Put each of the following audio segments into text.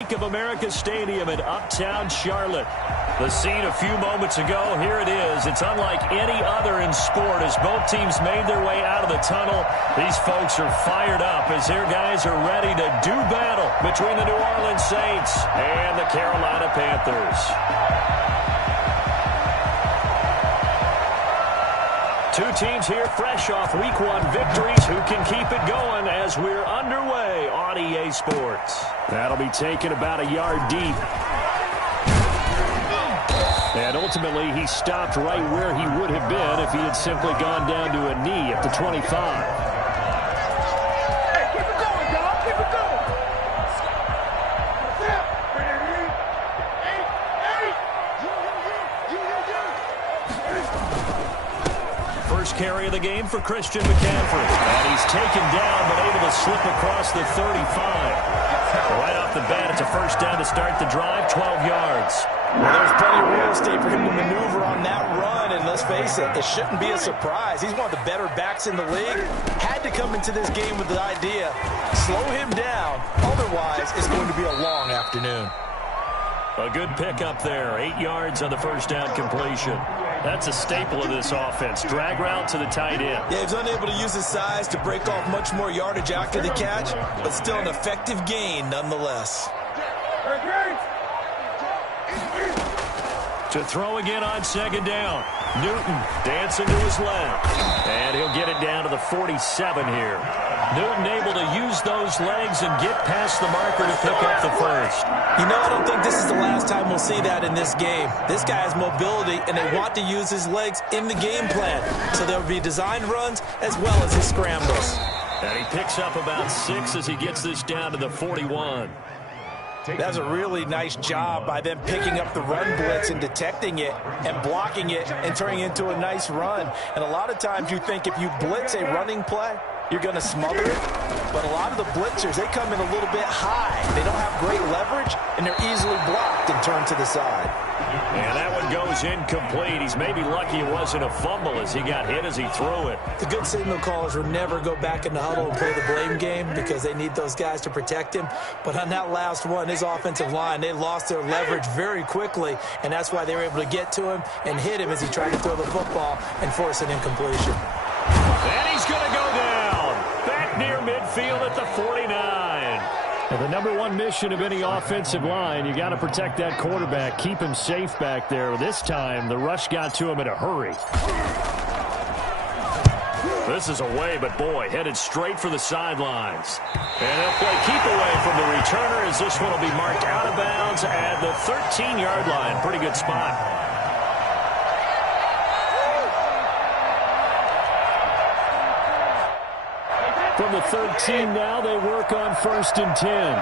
of America Stadium in Uptown Charlotte. The scene a few moments ago, here it is. It's unlike any other in sport as both teams made their way out of the tunnel. These folks are fired up as their guys are ready to do battle between the New Orleans Saints and the Carolina Panthers. Two teams here fresh off Week 1 victories who can keep it going as we're underway on EA Sports. That'll be taken about a yard deep. And ultimately, he stopped right where he would have been if he had simply gone down to a knee at the 25. Carry of the game for Christian McCaffrey. And he's taken down but able to slip across the 35. Right off the bat, it's a first down to start the drive, 12 yards. Well, there's plenty of real estate for him to maneuver on that run, and let's face it, it shouldn't be a surprise. He's one of the better backs in the league. Had to come into this game with the idea, slow him down, otherwise it's going to be a long afternoon. A good pickup there, 8 yards on the first down completion. That's a staple of this offense. Drag route to the tight end. Yeah, he's unable to use his size to break off much more yardage after the catch, but still an effective gain nonetheless. To throw again on second down. Newton dancing to his left. And he'll get it down to the 47 here. Newton able to use those legs and get past the marker to pick up the first. You know, I don't think this is the last time we'll see that in this game. This guy has mobility, and they want to use his legs in the game plan. So there will be designed runs as well as his scrambles. And he picks up about 6 as he gets this down to the 41. That's a really nice job by them picking up the run blitz and detecting it and blocking it and turning it into a nice run. And a lot of times you think if you blitz a running play, you're going to smother it. But a lot of the blitzers, they come in a little bit high. They don't have great leverage, and they're easily blocked and turned to the side. And that one goes incomplete. He's maybe lucky it wasn't a fumble as he got hit as he threw it. The good signal callers will never go back in the huddle and play the blame game because they need those guys to protect him. But on that last one, his offensive line, they lost their leverage very quickly, and that's why they were able to get to him and hit him as he tried to throw the football and force an incompletion. And he's going to go down. Back near midfield at the 49. And the number one mission of any offensive line, you got to protect that quarterback, keep him safe back there. This time, the rush got to him in a hurry. This is away, but boy, headed straight for the sidelines. And they'll play keep away from the returner as this one will be marked out of bounds at the 13-yard line. Pretty good spot. From the 13 now, they work on 1st and 10.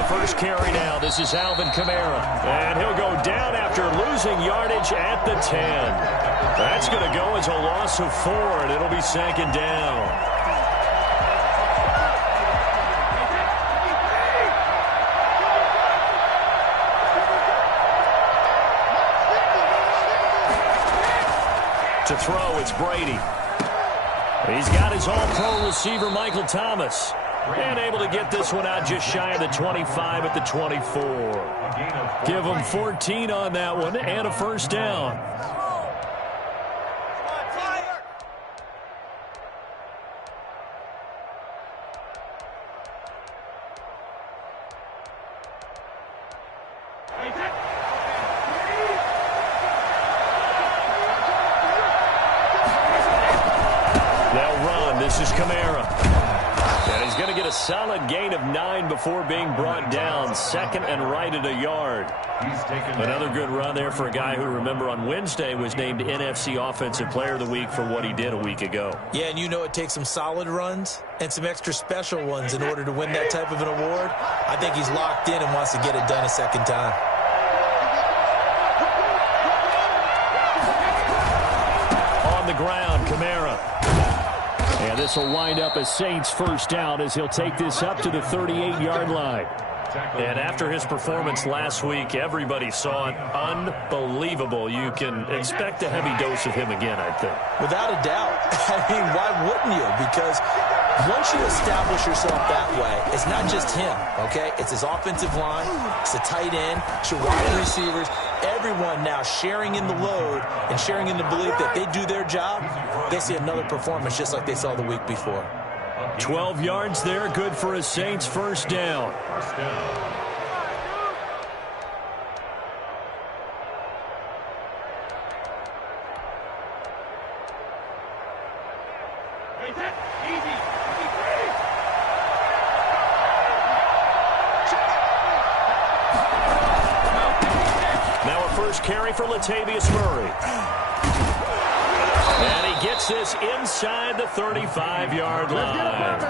The first carry now. This is Alvin Kamara. And he'll go down after losing yardage at the 10. That's going to go as a loss of 4, and it'll be second down. To throw, it's Brady. He's got his all-pro receiver, Michael Thomas. And able to get this one out just shy of the 25 at the 24. Give him 14 on that one and a first down. This is Kamara. And he's going to get a solid gain of 9 before being brought down. Second and right at a yard. Another good run there for a guy who, remember, on Wednesday was named NFC Offensive Player of the Week for what he did a week ago. Yeah, and you know it takes some solid runs and some extra special ones in order to win that type of an award. I think he's locked in and wants to get it done a second time. On the ground, Kamara. And this will wind up a Saints first down as he'll take this up to the 38-yard line. And after his performance last week, everybody saw it. Unbelievable. You can expect a heavy dose of him again, I think. Without a doubt. I mean, why wouldn't you? Because Once you establish yourself that way, it's not just him, okay? It's his offensive line, it's the tight end, it's your wide receivers, everyone now sharing in the load and sharing in the belief that they do their job, they'll see another performance just like they saw the week before. 12 yards there, good for a Saints first down. Now a first carry for Latavius Murray. And he gets this inside the 35-yard line.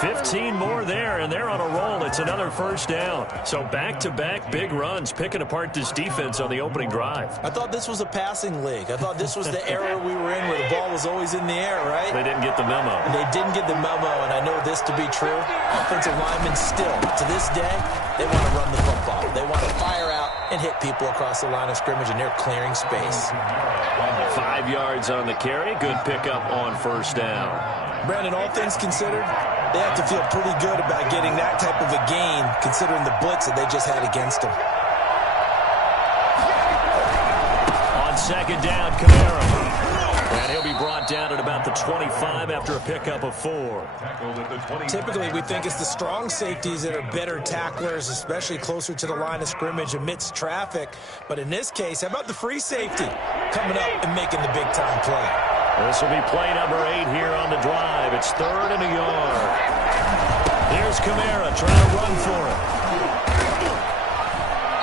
15 more there, and they're on a roll. It's another first down. So back-to-back big runs, picking apart this defense on the opening drive. I thought this was a passing league. I thought this was the era we were in where the ball was always in the air, right? They didn't get the memo. They didn't get the memo, and I know this to be true. Offensive linemen still, to this day, they want to run the football. They want to fire out and hit people across the line of scrimmage, and they're clearing space. 5 yards on the carry. Good pickup on first down. Brandon, all things considered, they have to feel pretty good about getting that type of a gain considering the blitz that they just had against them. On second down, Kamara. And he'll be brought down at about the 25 after a pickup of 4. Typically, we think it's the strong safeties that are better tacklers, especially closer to the line of scrimmage amidst traffic. But in this case, how about the free safety coming up and making the big-time play? This will be play number 8 here on the drive. It's 3rd and a yard. Here's Kamara trying to run for it.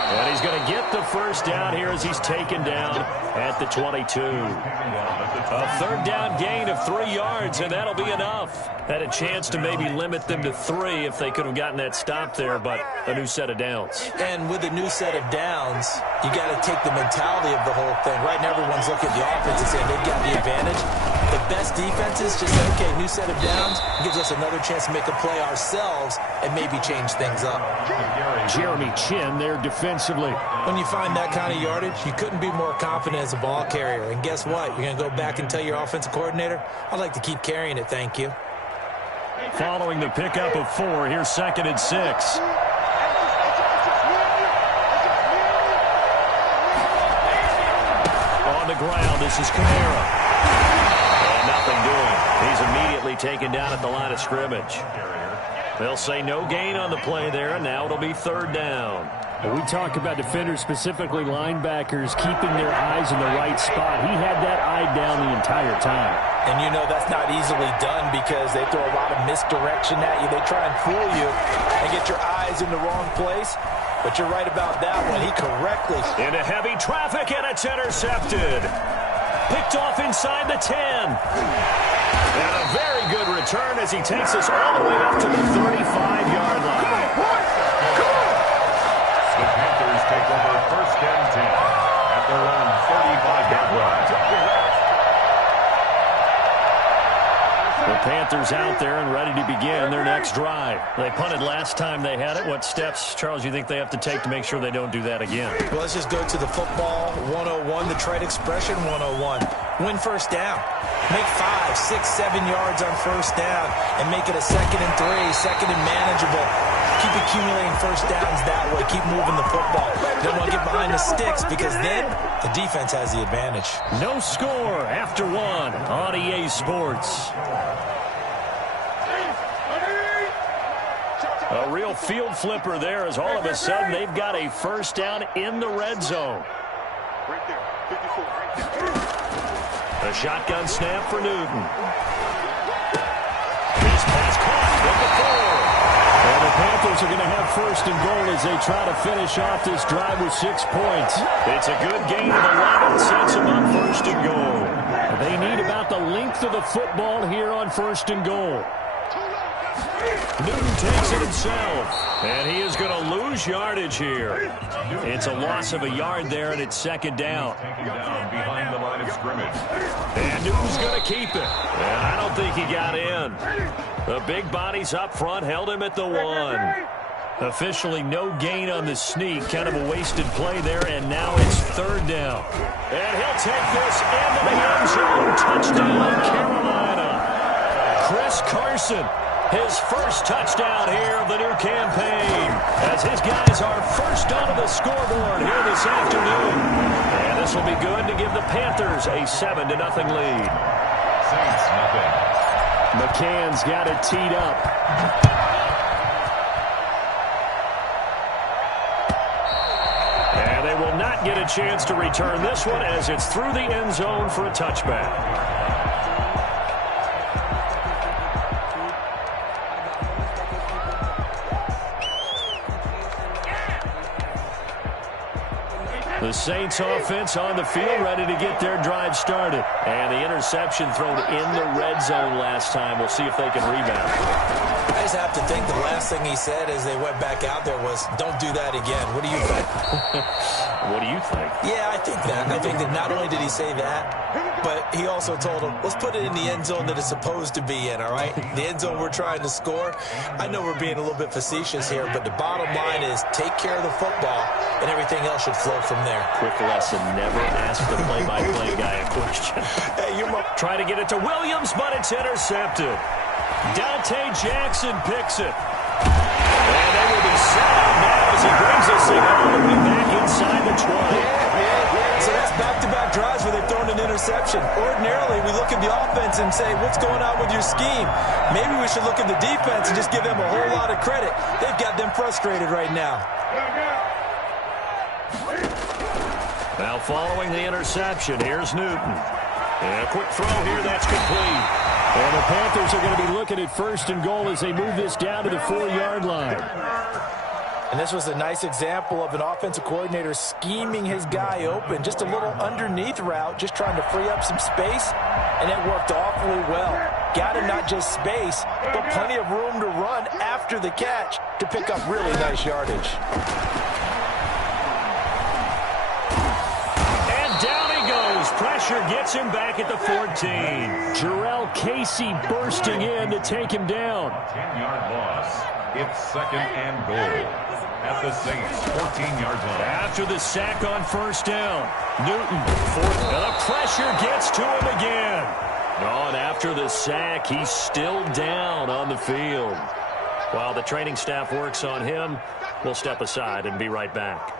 And he's going to get the first down here as he's taken down at the 22. A third down gain of 3 yards, and that'll be enough. Had a chance to maybe limit them to 3 if they could have gotten that stop there, but a new set of downs. And with a new set of downs, you got to take the mentality of the whole thing. Right now, everyone's looking at the offense and saying they've got the advantage. The best defenses just say, okay, new set of downs, gives us another chance to make a play ourselves and maybe change things up. Jeremy Chin there defensively. When you find that kind of yardage, you couldn't be more confident as a ball carrier. And guess what? You're going to go back and tell your offensive coordinator, I'd like to keep carrying it, thank you. Following the pickup of 4, here's 2nd and 6. On the ground, this is Kamara. And nothing doing. He's immediately taken down at the line of scrimmage. They'll say no gain on the play there, and now it'll be 3rd down. We talk about defenders, specifically linebackers, keeping their eyes in the right spot. He had that eye down the entire time. And you know that's not easily done because they throw a lot of misdirection at you. They try and fool you and get your eyes in the wrong place. But you're right about that one. He correctly. Into heavy traffic, and it's intercepted. Picked off inside the 10. And a very good return as he takes us all the way up to the 35-yard line. Come on, boys! Come on! The Panthers take over 1st and 10 at their own 35-yard line. The Panthers out there and ready to begin their next drive. They punted last time they had it. What steps, Charles, you think they have to take to make sure they don't do that again? Well, let's just go to the football 101, the trade expression 101. Win first down. Make 5, 6, 7 yards on first down and make it a 2nd and 3, 2nd and manageable. Keep accumulating first downs that way. Keep moving the football. You don't want to get behind the sticks because then the defense has the advantage. No score after 1 on EA Sports. A real field flipper there as all of a sudden they've got a first down in the red zone. Right there, 54, right there. A shotgun snap for Newton. This pass caught at the 4. And the Panthers are going to have 1st and goal as they try to finish off this drive with 6 points. It's a good gain of 11, sets them up 1st and goal. They need about the length of the football here on 1st and goal. Newton takes it himself, and he is going to lose yardage here. It's a loss of a yard there, and it's 2nd down. Behind the line of scrimmage. And Newton's going to keep it. And I don't think he got in. The big bodies up front held him at the 1. Officially no gain on the sneak. Kind of a wasted play there, and now it's 3rd down. And he'll take this into the end zone. Touchdown, Carolina. Chris Carson, his first touchdown here of the new campaign, as his guys are first onto the scoreboard here this afternoon. And this will be good to give the Panthers a 7-0 lead. Saints nothing. McCann's got it teed up. And they will not get a chance to return this one as it's through the end zone for a touchback. The Saints offense on the field, ready to get their drive started. And the interception thrown in the red zone last time. We'll see if they can rebound. I just have to think the last thing he said as they went back out there was, don't do that again. What do you think? What do you think? Yeah, I think that. I think that not only did he say that, but he also told him, let's put it in the end zone that it's supposed to be in, all right? The end zone we're trying to score. I know we're being a little bit facetious here, but the bottom line is take care of the football, and everything else should flow from there. Quick lesson, never ask the play-by-play guy a question. Hey, Try to get it to Williams, but it's intercepted. Dante Jackson picks it. And they will be set up now as he brings this thing all the way back inside the 20. So that's back-to-back drives where they've thrown an interception. Ordinarily, we look at the offense and say, what's going on with your scheme? Maybe we should look at the defense and just give them a whole lot of credit. They've got them frustrated right now. Now following the interception, here's Newton. And a quick throw here, that's complete. And the Panthers are going to be looking at 1st and goal as they move this down to the 4-yard line. And this was a nice example of an offensive coordinator scheming his guy open. Just a little underneath route, just trying to free up some space, and it worked awfully well. Got him not just space, but plenty of room to run after the catch to pick up really nice yardage. Pressure gets him back at the 14. Jarrell Casey bursting in to take him down. 10-yard loss. It's 2nd and goal at the Saints' 14-yard line. After the sack on 1st down, Newton, and the pressure gets to him again. Oh, and after the sack, he's still down on the field. While the training staff works on him, we'll step aside and be right back.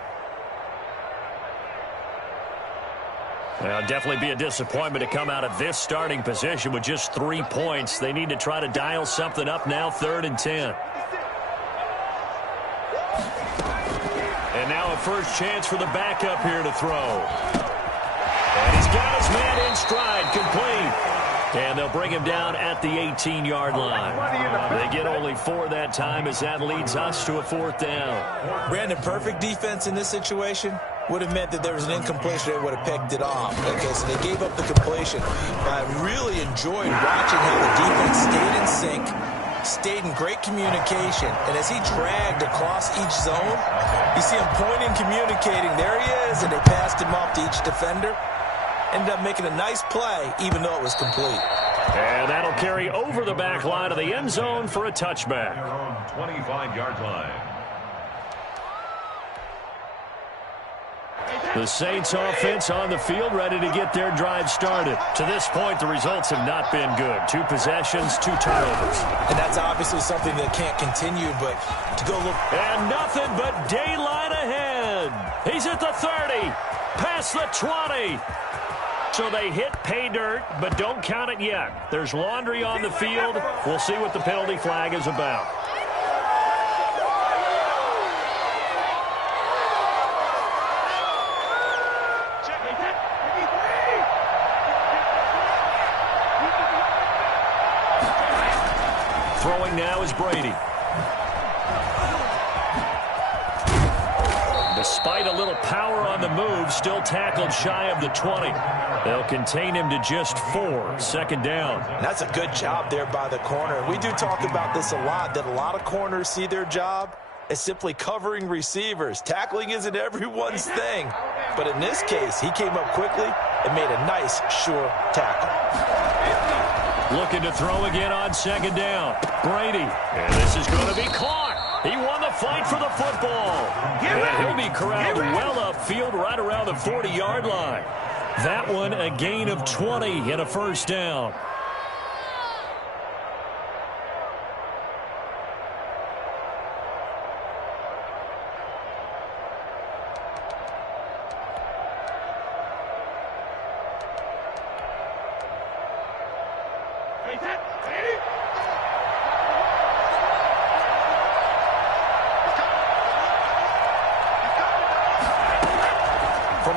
Well, definitely be a disappointment to come out of this starting position with just 3 points. They need to try to dial something up now, 3rd and 10. And now a first chance for the backup here to throw. And he's got his man in stride, complete. And they'll bring him down at the 18-yard line. They get only 4 that time as that leads us to a 4th down. Brandon, perfect defense in this situation would have meant that there was an incompletion. They would have picked it off. Okay, so they gave up the completion. But I really enjoyed watching how the defense stayed in sync, stayed in great communication. And as he dragged across each zone, you see him pointing, communicating. There he is, and they passed him off to each defender. Ended up making a nice play, even though it was complete. And that'll carry over the back line of the end zone for a touchback. 25-yard line. The Saints offense on the field, ready to get their drive started. To this point, the results have not been good. 2 possessions, 2 turnovers. And that's obviously something that can't continue, but to go look. And nothing but daylight ahead. He's at the 30, past the 20. So they hit pay dirt, but don't count it yet. There's laundry on the field. We'll see what the penalty flag is about. Throwing now is Brady. Despite a little power on the move, still tackled shy of the 20. They'll contain him to just 4, 2nd down. That's a good job there by the corner. We do talk about this a lot, that a lot of corners see their job as simply covering receivers. Tackling isn't everyone's thing. But in this case, he came up quickly and made a nice, sure tackle. Looking to throw again on 2nd down. Brady. And this is going to be caught. He won the fight for the football. And he'll be corralled well upfield right around the 40-yard line. That one a gain of 20 and a 1st down.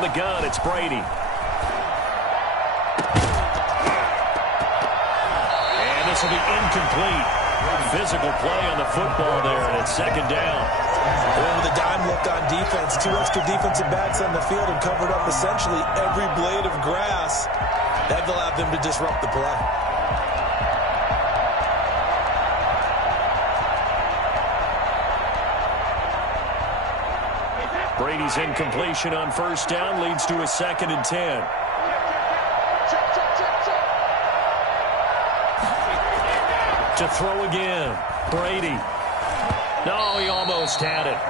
From the gun, it's Brady. And this will be incomplete. Physical play on the football there, and it's second down. With a dime look on defense, 2 extra defensive backs on the field and covered up essentially every blade of grass. That allowed them to disrupt the play. Brady's incompletion on first down leads to a 2nd and 10. To throw again, Brady. No, he almost had it.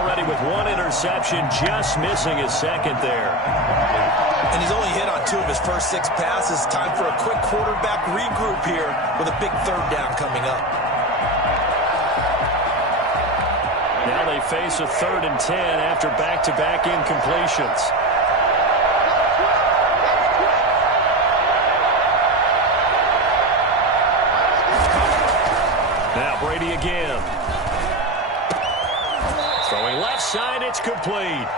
Already with 1 interception, just missing his 2nd there. And he's only hit on 2 of his first 6 passes. Time for a quick quarterback regroup here with a big 3rd down coming up. Now they face a 3rd and 10 after back-to-back incompletions. Now Brady again. Throwing left side, it's complete.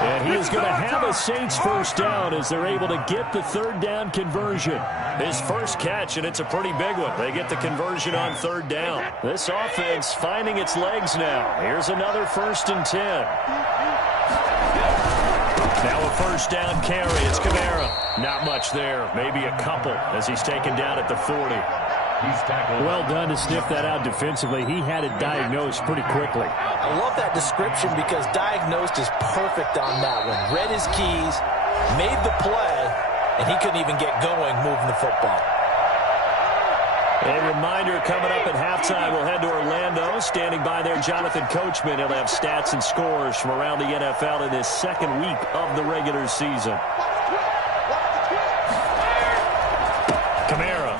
And he is going to have a Saints first down as they're able to get the 3rd down conversion. His first catch, and it's a pretty big one. They get the conversion on 3rd down. This offense finding its legs now. Here's another 1st and 10. Now a first down carry. It's Kamara. Not much there. Maybe a couple as he's taken down at the 40. Well done to sniff that out defensively. He had it diagnosed pretty quickly. I love that description because diagnosed is perfect on that one. Read his keys, made the play, and he couldn't even get going moving the football. A reminder coming up at halftime, we'll head to Orlando. Standing by there, Jonathan Coachman. He'll have stats and scores from around the NFL in his 2nd week of the regular season. Kamara.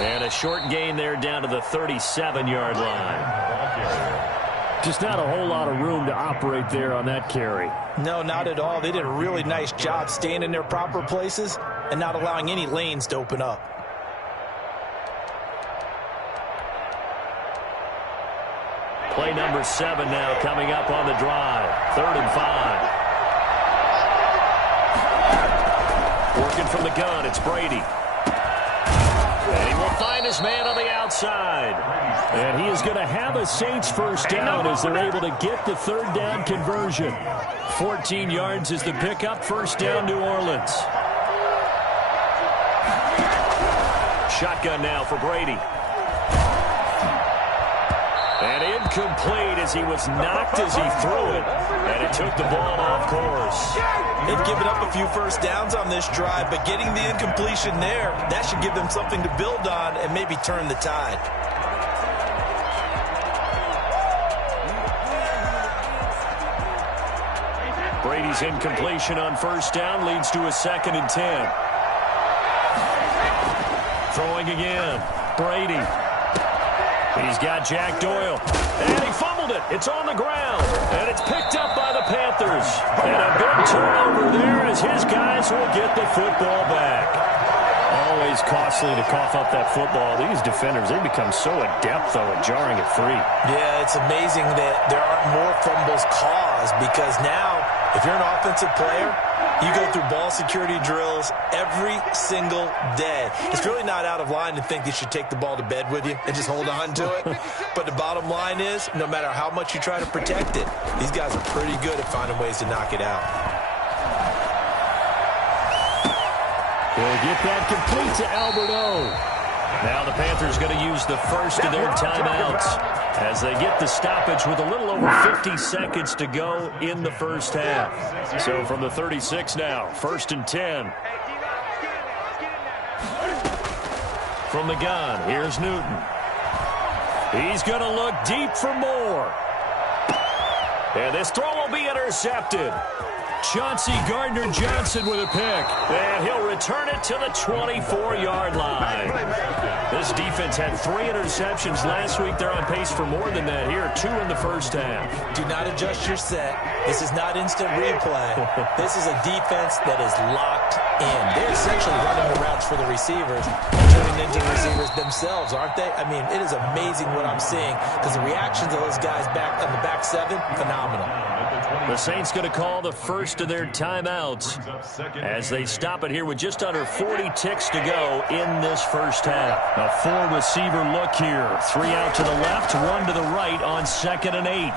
And a short gain there down to the 37-yard line. Just not a whole lot of room to operate there on that carry. No, not at all. They did a really nice job staying in their proper places and not allowing any lanes to open up. Play number 7 now coming up on the drive. 3rd and 5. Working from the gun, it's Brady. And he will find his man on the outside. And he is going to have a Saints first down as they're able to get the 3rd down conversion. 14 yards is the pickup. First down, New Orleans. Shotgun now for Brady. And incomplete as he was knocked as he threw it. And it took the ball off course. They've given up a few first downs on this drive, but getting the incompletion there, that should give them something to build on and maybe turn the tide. Brady's incompletion on first down leads to a 2nd and 10. Throwing again. Brady. He's got Jack Doyle. And he fumbled it. It's on the ground. And it's picked up by the Panthers. And a big turnover there as his guys will get the football back. Always costly to cough up that football. These defenders, they become so adept, though, at jarring it free. Yeah, it's amazing that there aren't more fumbles caused because now, if you're an offensive player, you go through ball security drills every single day. It's really not out of line to think you should take the ball to bed with you and just hold on to it. But the bottom line is, no matter how much you try to protect it, these guys are pretty good at finding ways to knock it out. They'll get that complete to Alberto. Now the Panthers going to use the first of their timeouts as they get the stoppage with a little over 50 seconds to go in the first half. So from the 36 now, 1st and 10. From the gun, here's Newton. He's going to look deep for more. And this throw will be intercepted. Chauncey Gardner-Johnson with a pick. And he'll return it to the 24-yard line. This defense had 3 interceptions last week. They're on pace for more than that here. 2 in the first half. Do not adjust your set. This is not instant replay. This is a defense that is locked locked in. They're essentially running the routes for the receivers and turning into the receivers themselves, aren't they? I mean, it is amazing what I'm seeing because the reactions of those guys back on the back seven, phenomenal. The Saints going to call the first of their timeouts as they stop it here with just under 40 ticks to go in this first half. A four-receiver look here. 3 out to the left, 1 to the right on 2nd and 8.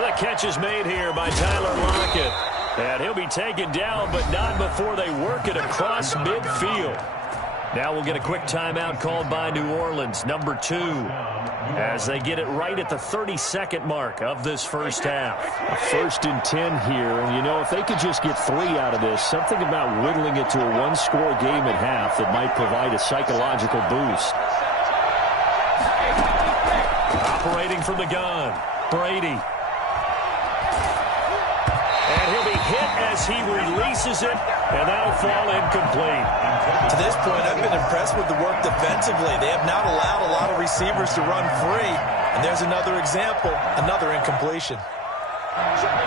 The catch is made here by Tyler Lockett. And he'll be taken down, but not before they work it across midfield. Now we'll get a quick timeout called by New Orleans, number 2, as they get it right at the 32nd mark of this first half. A 1st and 10 here, and you know, if they could just get 3 out of this, something about whittling it to a one-score game at half that might provide a psychological boost. Operating from the gun, Brady. And he'll be hit as he releases it, and that'll fall incomplete. To this point, I've been impressed with the work defensively. They have not allowed a lot of receivers to run free. And there's another example, another incompletion.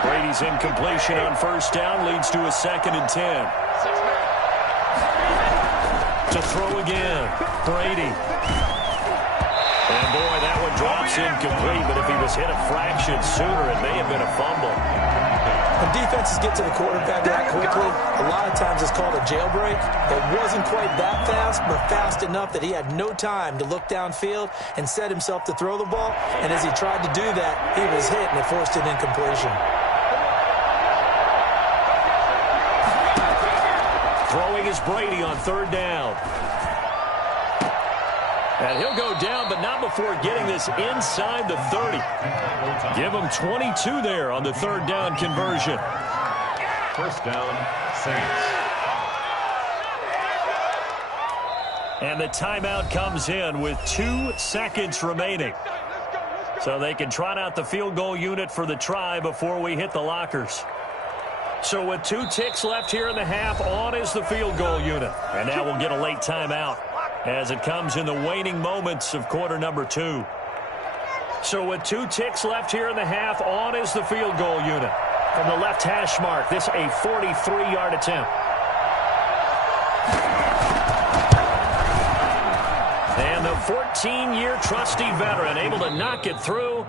Brady's incompletion on first down leads to a 2nd and 10. To throw again, Brady. And boy, that one drops incomplete, but if he was hit a fraction sooner, it may have been a fumble. When defenses get to the quarterback that quickly, a lot of times it's called a jailbreak. It wasn't quite that fast, but fast enough that he had no time to look downfield and set himself to throw the ball. And as he tried to do that, he was hit and it forced an incompletion. Throwing is Brady on 3rd down. And he'll go down, but not before getting this inside the 30. Give him 22 there on the 3rd down conversion. First down, Saints. And the timeout comes in with 2 seconds remaining. So they can trot out the field goal unit for the try before we hit the lockers. So with 2 ticks left here in the half, on is the field goal unit. And now we'll get a late timeout as it comes in the waning moments of quarter number 2. So with 2 ticks left here in the half, on is the field goal unit. From the left hash mark, this a 43-yard attempt. And the 14-year trusty veteran able to knock it through.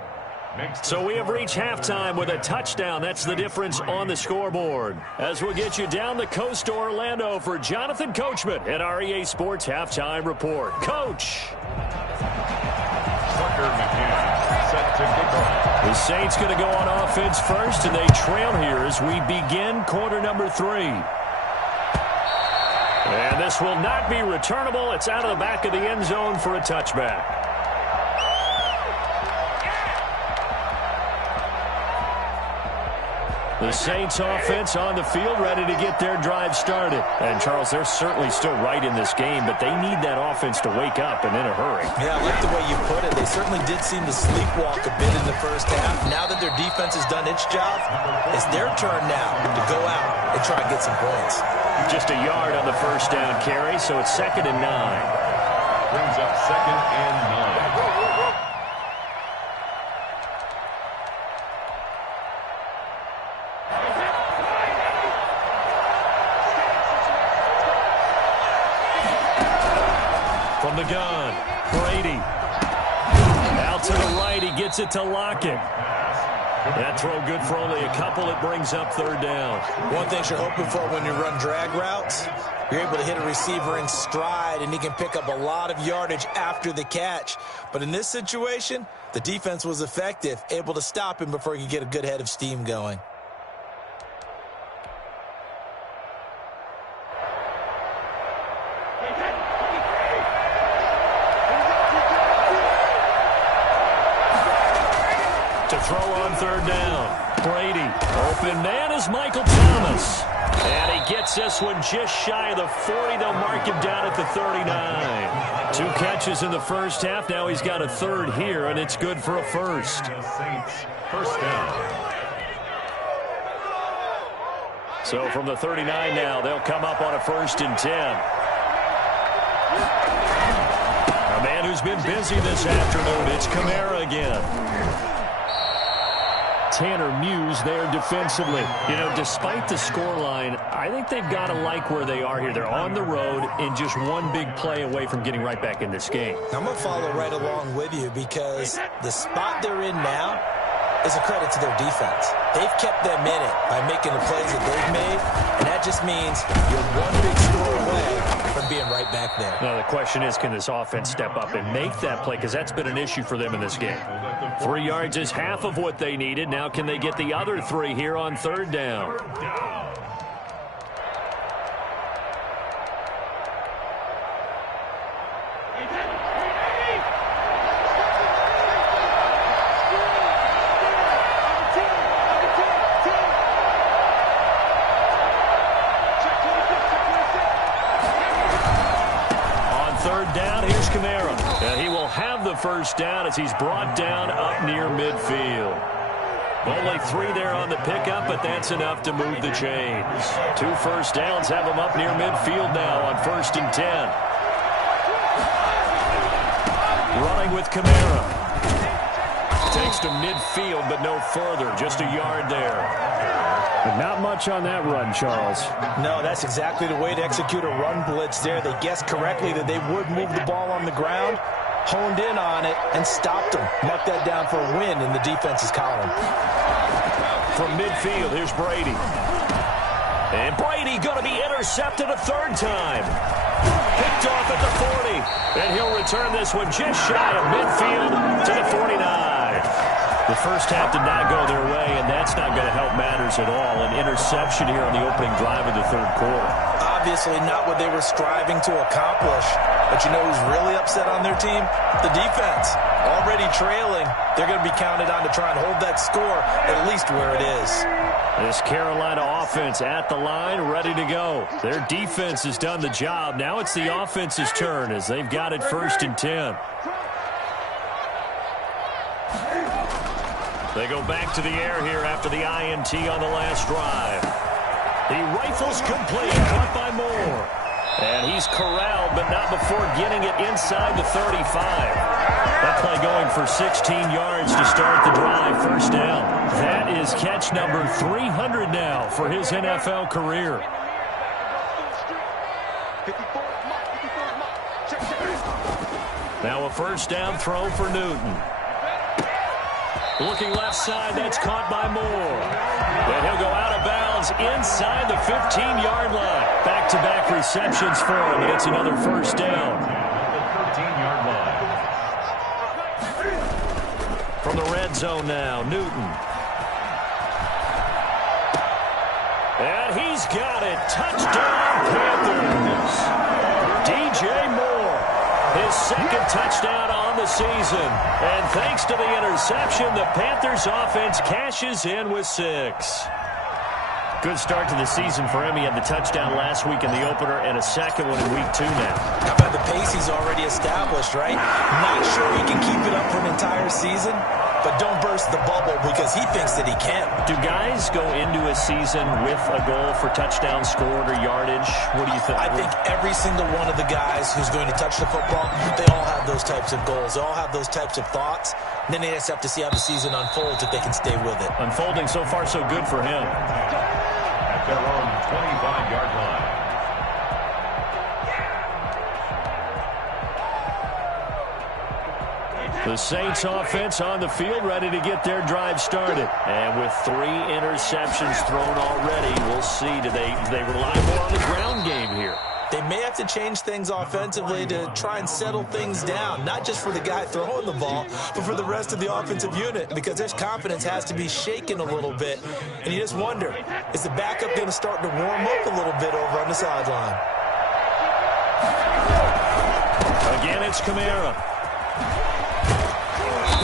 So we have reached halftime with a touchdown. That's the difference on the scoreboard. As we'll get you down the coast to Orlando for Jonathan Coachman at our EA Sports Halftime Report. Coach. Set to kick off. The Saints going to go on offense first, and they trail here as we begin quarter number 3. And this will not be returnable. It's out of the back of the end zone for a touchback. The Saints offense on the field, ready to get their drive started. And, Charles, they're certainly still right in this game, but they need that offense to wake up and in a hurry. Yeah, I like the way you put it. They certainly did seem to sleepwalk a bit in the first half. Now that their defense has done its job, it's their turn now to go out and try and get some points. Just a yard on the first down carry, so it's 2nd and 9. Brings up 2nd and 9. From the gun, Brady. Out to the right, he gets it to Lockett. That throw good for only a couple. It brings up 3rd down. One thing you're hoping for when you run drag routes, you're able to hit a receiver in stride, and he can pick up a lot of yardage after the catch. But in this situation, the defense was effective, able to stop him before he could get a good head of steam going. To throw on 3rd down. Brady. Open man is Michael Thomas. And he gets this one just shy of the 40. They'll mark him down at the 39. 2 catches in the first half. Now he's got a 3rd here, and it's good for a first. Saints, first down. So from the 39 now, they'll come up on a 1st and 10. A man who's been busy this afternoon. It's Kamara again. Tanner Muse there defensively. You know, despite the scoreline, I think they've got to like where they are here. They're on the road and just one big play away from getting right back in this game. I'm going to follow right along with you because the spot they're in now is a credit to their defense. They've kept them in it by making the plays that they've made, and that just means you're one big score away from being right back there. Now, the question is, can this offense step up and make that play? Because that's been an issue for them in this game. 3 yards is half of what they needed. Now can they get the other 3 here on 3rd down? First down as he's brought down up near midfield. Only 3 there on the pickup, but that's enough to move the chains. 2 first downs have him up near midfield now on 1st and 10. Running with Kamara. Takes to midfield, but no further. Just a yard there. But not much on that run, Charles. No, that's exactly the way to execute a run blitz there. They guessed correctly that they would move the ball on the ground, honed in on it, and stopped them. Mark that down for a win in the defense's column. From midfield, here's Brady. And Brady going to be intercepted a 3rd time. Picked off at the 40. And he'll return this one just shy of midfield to the 49. The first half did not go their way, and that's not going to help matters at all. An interception here on the opening drive of the 3rd quarter. Obviously not what they were striving to accomplish. But you know who's really upset on their team? The defense. Already trailing. They're going to be counted on to try and hold that score at least where it is. This Carolina offense at the line, ready to go. Their defense has done the job. Now it's the offense's turn as they've got it 1st and 10. They go back to the air here after the INT on the last drive. He rifles complete, caught by Moore. And he's corralled, but not before getting it inside the 35. That play going for 16 yards to start the drive, 1st down. That is catch number 300 now for his NFL career. Now a 1st down throw for Newton. Looking left side, that's caught by Moore. And he'll go out of bounds inside the 15-yard line. Back-to-back receptions for him, and it's another 1st down. The 13-yard line. From the red zone now, Newton. And he's got it. Touchdown, Panthers. DJ Moore, his 2nd touchdown on the season. And thanks to the interception, the Panthers offense cashes in with 6. Good start to the season for him. He had the touchdown last week in the opener and a 2nd one in week 2 now. How about the pace he's already established, right? Not sure he can keep it up for an entire season, but don't burst the bubble because he thinks that he can. Do guys go into a season with a goal for touchdown scored or yardage? What do you think? I think every single one of the guys who's going to touch the football, they all have those types of goals. They all have those types of thoughts. And then they just have to see how the season unfolds if they can stay with it. Unfolding so far so good for him. At their own 25-yard line. The Saints offense on the field ready to get their drive started. And with 3 interceptions thrown already, we'll see. Do they rely more on the ground game here? They may have to change things offensively to try and settle things down, not just for the guy throwing the ball, but for the rest of the offensive unit, because their confidence has to be shaken a little bit. And you just wonder, is the backup going to start to warm up a little bit over on the sideline? Again, it's Kamara.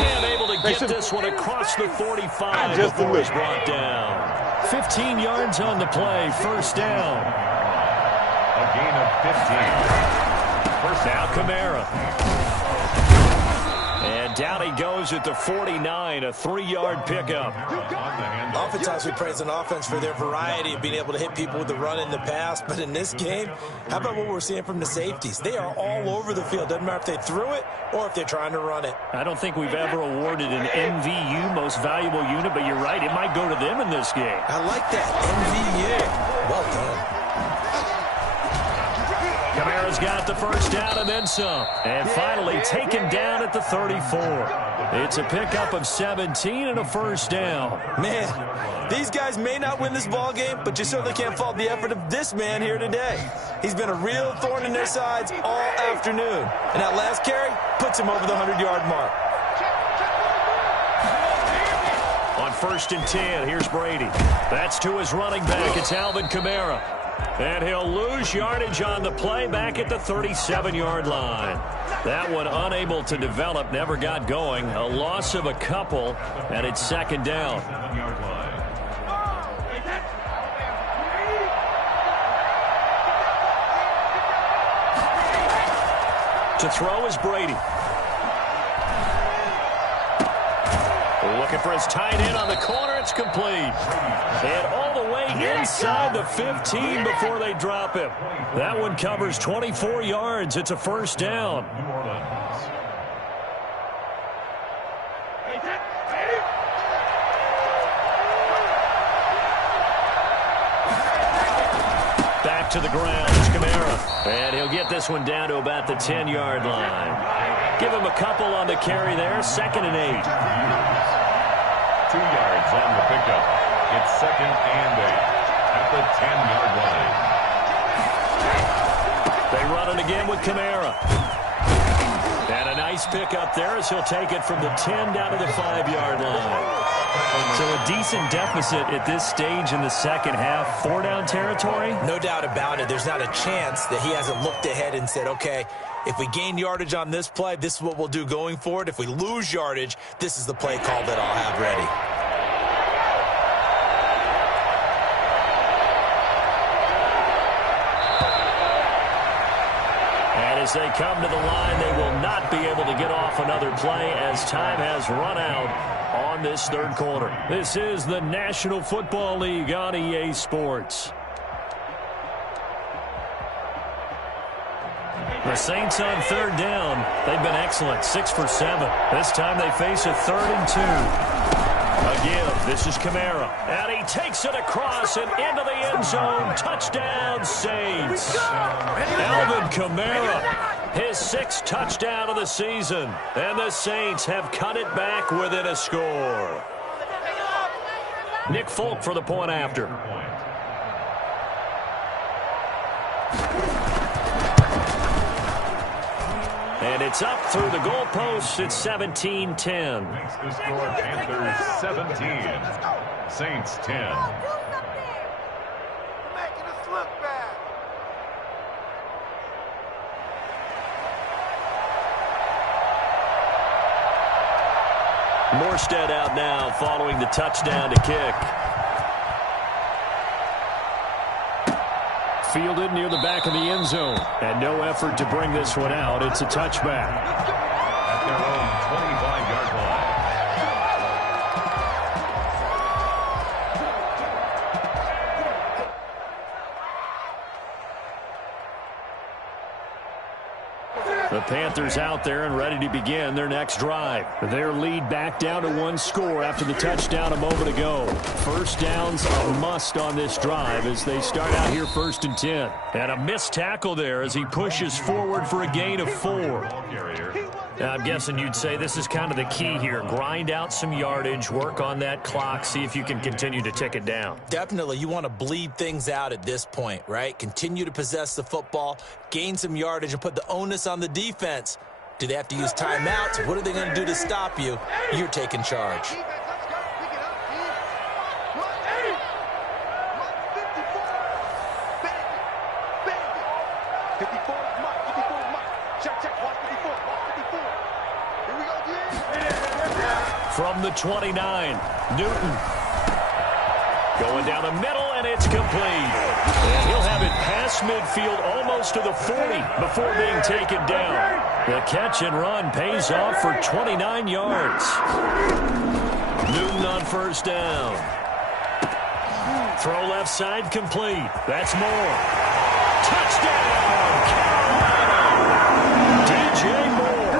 And able to get this one across the 45 before he's brought down. 15 yards on the play, 1st down. A gain of 15. First down, Kamara. And Down he goes at the 49, a 3-yard pickup. Oftentimes we praise an offense for their variety of being able to hit people with the run in the pass, but in this game, how about what we're seeing from the safeties? They are all over the field. Doesn't matter if they threw it or if they're trying to run it. I don't think we've ever awarded an MVU, most valuable unit, but you're right, it might go to them in this game. I like that, MVU. Well done. Kamara's got the first down and then some. And finally taken down at the 34. It's a pickup of 17 and a first down. Man, these guys may not win this ball game, but you certainly can't fault the effort of this man here today. He's been a real thorn in their sides all afternoon. And that last carry puts him over the 100-yard mark. On 1st and 10, here's Brady. That's to his running back. It's Alvin Kamara. And he'll lose yardage on the play back at the 37-yard line. That one unable to develop, never got going. A loss of a couple, and it's 2nd down. To throw is Brady. Looking for his tight end on the corner. It's complete. And all the way inside the 15 before they drop him. That one covers 24 yards. It's a first down. Back to the ground. It's Kamara. And he'll get this one down to about the 10-yard line. Give him a couple on the carry there. 2nd and 8. 2 yards on the pickup. It's 2nd and 8 at the 10-yard line. They run it again with Kamara. And a nice pickup there as he'll take it from the 10 down to the 5-yard line. So a decent deficit at this stage in the second half. 4-down territory? No doubt about it. There's not a chance that he hasn't looked ahead and said, okay, if we gain yardage on this play, this is what we'll do going forward. If we lose yardage, this is the play call that I'll have ready. And as they come to the line, they will not be able to get off another play as time has run out on this 3rd quarter. This is the National Football League on EA Sports. The Saints on 3rd down. They've been excellent, 6 for 7. This time they face a 3rd and 2. Again, this is Kamara. And he takes it across and into the end zone. Touchdown, Saints. Alvin Kamara, his 6th touchdown of the season. And the Saints have cut it back within a score. Nick Folk for the point after. And it's up through the goalposts. It's 17-10. Makes the score Panthers 17. Saints 10. Morstead out now following the touchdown to kick. Fielded near the back of the end zone. And no effort to bring this one out. It's a touchback. At their own 25-yard line. The Panthers out there and ready to begin their next drive. Their lead back down to 1 score after the touchdown a moment ago. First downs a must on this drive as they start out here 1st and 10. And a missed tackle there as he pushes forward for a gain of 4. Now, I'm guessing you'd say this is kind of the key here. Grind out some yardage, work on that clock, see if you can continue to tick it down. Definitely, you want to bleed things out at this point, right? Continue to possess the football, gain some yardage, and put the onus on the defense. Do they have to use timeouts? What are they going to do to stop you? You're taking charge. From the 29, Newton. Going down the middle, and it's complete. And he'll have it past midfield almost to the 40 before being taken down. The catch and run pays off for 29 yards. Newton on first down. Throw left side complete. That's Moore. Touchdown, Carolina! DJ Moore.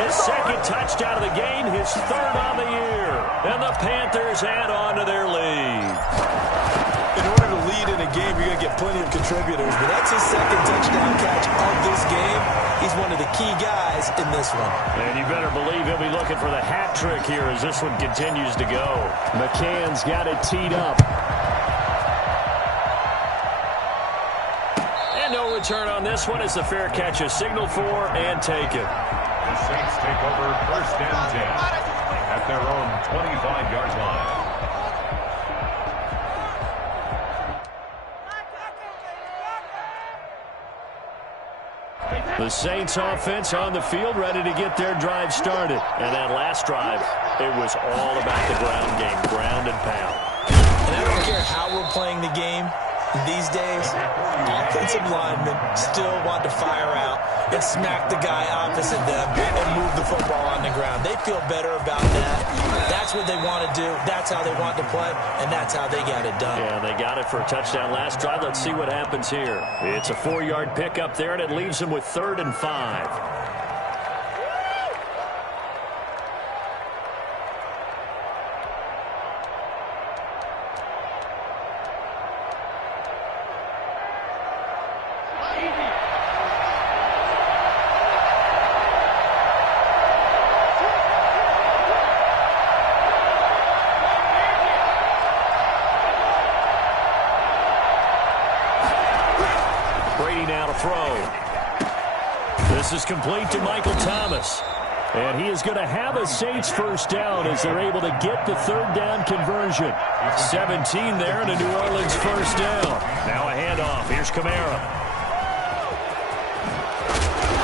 His second touchdown of the game, his third on the year. And the Panthers add on to their lead. In order to lead in a game, you're going to get plenty of contributors, but that's his second touchdown catch of this game. He's one of the key guys in this one. And you better believe he'll be looking for the hat trick here as this one continues to go. McCann's got it teed up. And no return on this one as the fair catch is signaled for and taken. The Saints take over first and 10 at their own 25-yard line. The Saints offense on the field ready to get their drive started. And that last drive, it was all about the ground game, ground and pound. And I don't care how we're playing the game these days, offensive linemen still want to fire out and smack the guy opposite them and move the football on the ground. They feel better about that. That's what they want to do. That's how they want to play, and that's how they got it done. Yeah, they got it for a touchdown last drive. Let's see what happens here. It's a 4-yard pickup there, and it leaves them with 3rd and 5. This is complete to Michael Thomas. And he is going to have a Saints first down as they're able to get the 3rd down conversion. 17 there and a New Orleans first down. Now a handoff. Here's Kamara.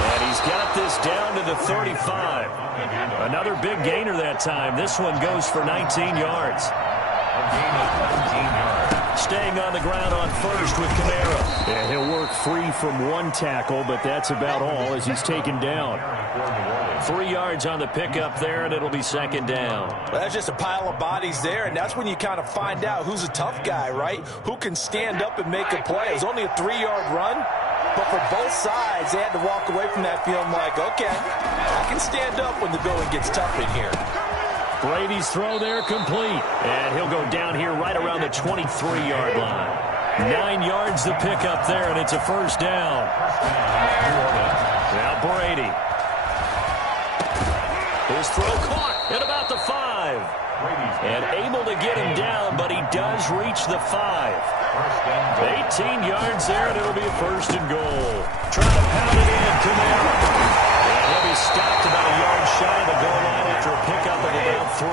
And he's got this down to the 35. Another big gainer that time. This one goes for 19 yards. A gain of 19 yards. Staying on the ground on first with Kamara. Yeah, he'll work free from one tackle, but that's about all as he's taken down. 3 yards on the pickup there, and it'll be 2nd down. Well, that's just a pile of bodies there, and that's when you kind of find out who's a tough guy, right? Who can stand up and make a play. It was only a 3-yard run, but for both sides, they had to walk away from that feeling like, okay, I can stand up when the going gets tough in here. Brady's throw there complete. And he'll go down here right around the 23-yard line. 9 yards the pickup there, and it's a first down. Now Brady. His throw caught at about the 5. And able to get him down, but he does reach the 5. 18 yards there, and it'll be a 1st and goal. Trying to pound it in, Kamara. And he'll be stopped about a yard shy of the goal line after a pickup of about 3.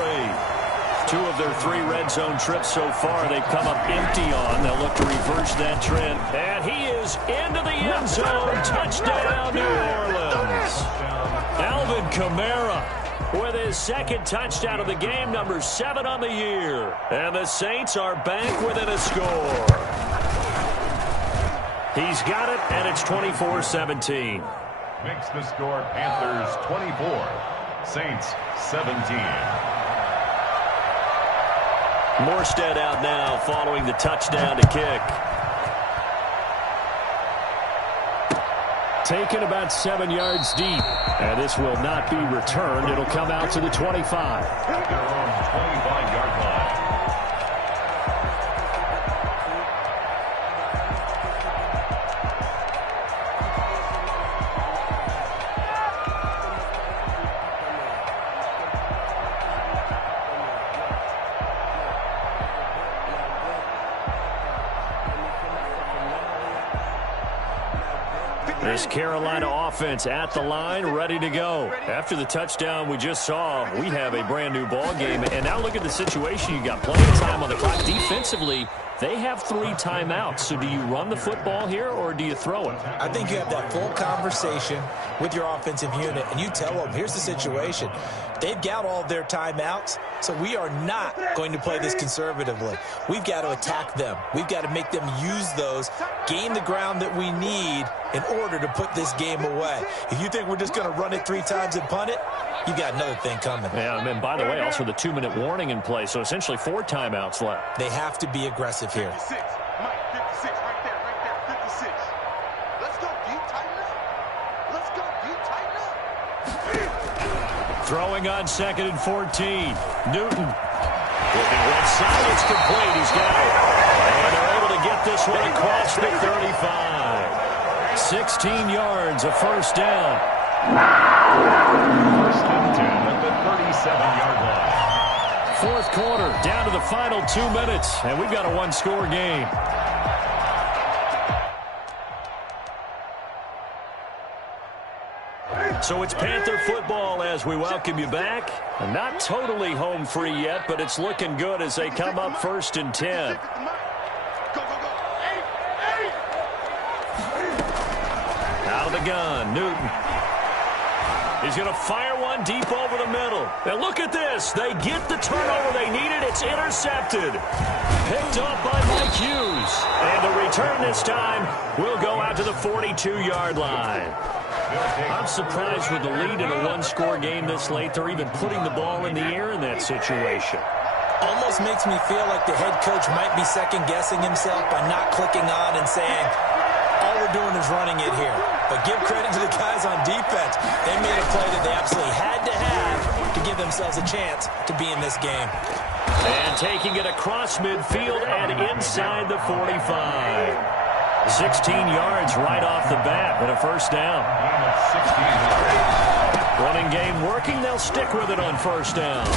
2 of their 3 red zone trips so far they've come up empty on. They'll look to reverse that trend. And he is into the end zone. Touchdown, New Orleans. Alvin Kamara with his 2nd touchdown of the game, number 7 on the year. And the Saints are back within a score. He's got it, and it's 24-17. Makes the score Panthers 24, Saints 17. Morstead out now following the touchdown to kick. Taken about 7 yards deep. And this will not be returned. It'll come out to the 25. At their own 25-yard line. This Carolina offense at the line, ready to go. After the touchdown we just saw, we have a brand new ball game. And now look at the situation. You got plenty of time on the clock. Defensively, They have 3 timeouts. So do you run the football here or do you throw it? I think you have that full conversation with your offensive unit, and you tell them, here's the situation. They've got all their timeouts, so we are not going to play this conservatively. We've got to attack them. We've got to make them use those, gain the ground that we need in order to put this game away. If you think we're just going to run it 3 times and punt it, you got another thing coming. Yeah, and by the way, also the 2-minute warning in play, so essentially 4 timeouts left. They have to be aggressive here. 56, Mike, 56, right there, 56. Let's go, deep, tighten up. Let's go, deep, tighten up. Throwing on 2nd and 14. Newton. Looking left side, it's complete. He's got it. And they're able to get this one across the 35. 16 yards, a first down. First and 10 at the 37-yard line. 4th quarter, down to the final 2 minutes, and we've got a 1-score game. So it's Panther football as we welcome you back. Not totally home free yet, but it's looking good as they come up 1st and 10. Out of the gun, Newton. He's going to fire one deep over the middle. And look at this. They get the turnover they needed. It's intercepted. Picked up by Mike Hughes. And the return this time will go out to the 42-yard line. I'm surprised with the lead in a 1-score game this late. They're even putting the ball in the air in that situation. Almost makes me feel like the head coach might be second-guessing himself by not clicking on and saying, all we're doing is running it here. But give credit to the guys on defense. They made a play that they absolutely had to have to give themselves a chance to be in this game. And taking it across midfield and inside the 45. 16 yards right off the bat and a first down. Running game working. They'll stick with it on first down.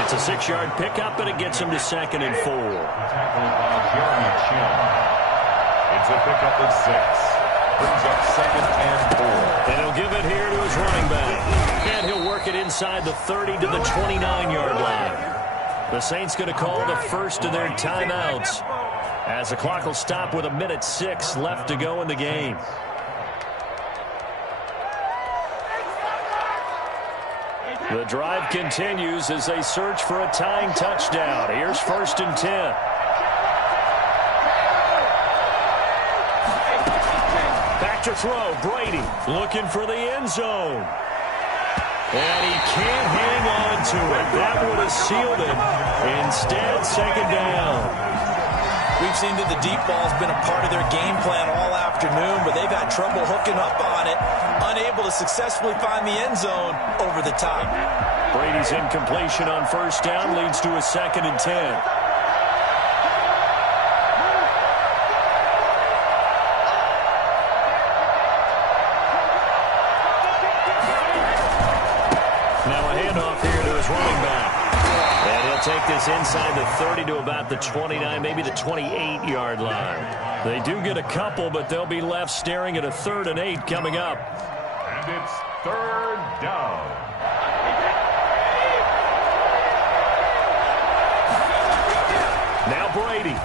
It's a 6-yard pickup, and it gets him to 2nd and 4. Tackled by Jeremy Chin. It's a pickup of 6. Brings up 2nd and 4. And he'll give it here to his running back. And he'll work it inside the 30 to the 29-yard line. The Saints going to call the first of their timeouts, as the clock will stop with 1:06 left to go in the game. The drive continues as they search for a tying touchdown. Here's 1st and 10. Back to throw. Brady looking for the end zone. And he can't hang on to it. That would have sealed it. Instead, 2nd down. We've seen that the deep ball's been a part of their game plan all afternoon, but they've had trouble hooking up on it, unable to successfully find the end zone over the top. Brady's incompletion on first down leads to a 2nd and 10. Now a handoff here to his running back. And he'll take this inside the 30 to about the 29, maybe the 28-yard line. They do get a couple, but they'll be left staring at a 3rd and 8 coming up. And it's 3rd down. Now Brady.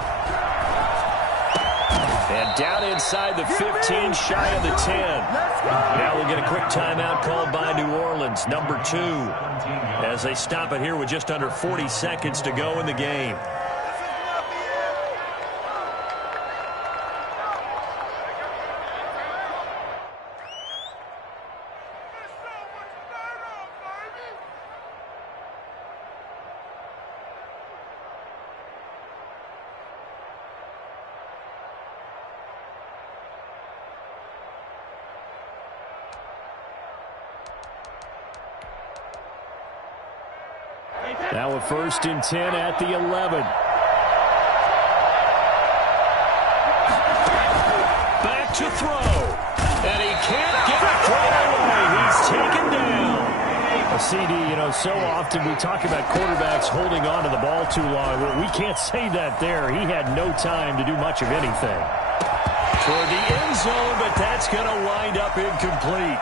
And down inside the 15, shy of the 10. Now we'll get a quick timeout called by New Orleans, number 2, as they stop it here with just under 40 seconds to go in the game. Now a 1st and 10 at the 11. Back to throw. And he can't get it thrown away. He's taken down. A CD, so often we talk about quarterbacks holding on to the ball too long. Well, we can't say that there. He had no time to do much of anything. Toward the end zone, but that's going to wind up incomplete.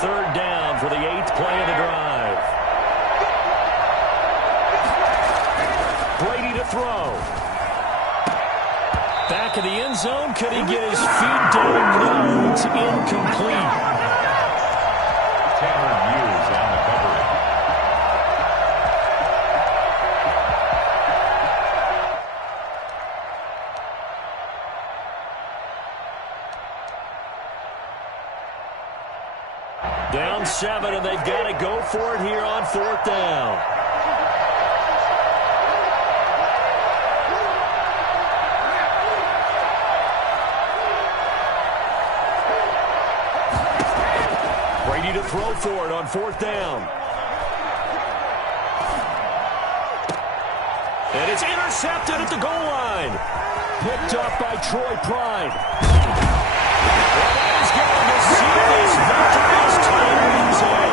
third down for the 8th play of the drive. Brady to throw. Back of the end zone. Could he get his feet down? No, it's incomplete. Tanner Hughes on the coverage. Down 7, and they've got to go for it here on 4th down. Brady to throw for it on 4th down. And it's intercepted at the goal line. Picked up by Troy Pride. Well, that is going to seal this victory's Tigers out.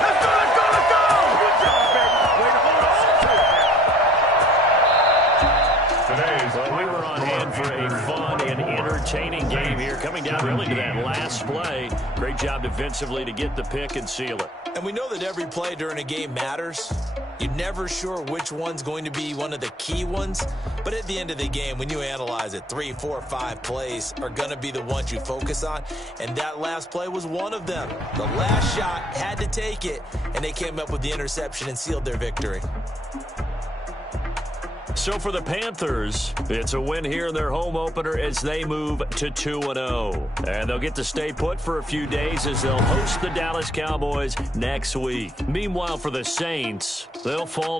Let's go, let's go, let's go! Good job, baby. Way to hold on to it. Today's Well, we were on hand for a fun and entertaining game here. Coming down really to that last play. Great job defensively to get the pick and seal it. And we know that every play during a game matters. You're never sure which one's going to be one of the key ones. But at the end of the game, when you analyze it, 3, 4, 5 plays are going to be the ones you focus on. And that last play was one of them. The last shot had to take it, and they came up with the interception and sealed their victory. So for the Panthers, it's a win here in their home opener as they move to 2-0. And they'll get to stay put for a few days as they'll host the Dallas Cowboys next week. Meanwhile, for the Saints, they'll fall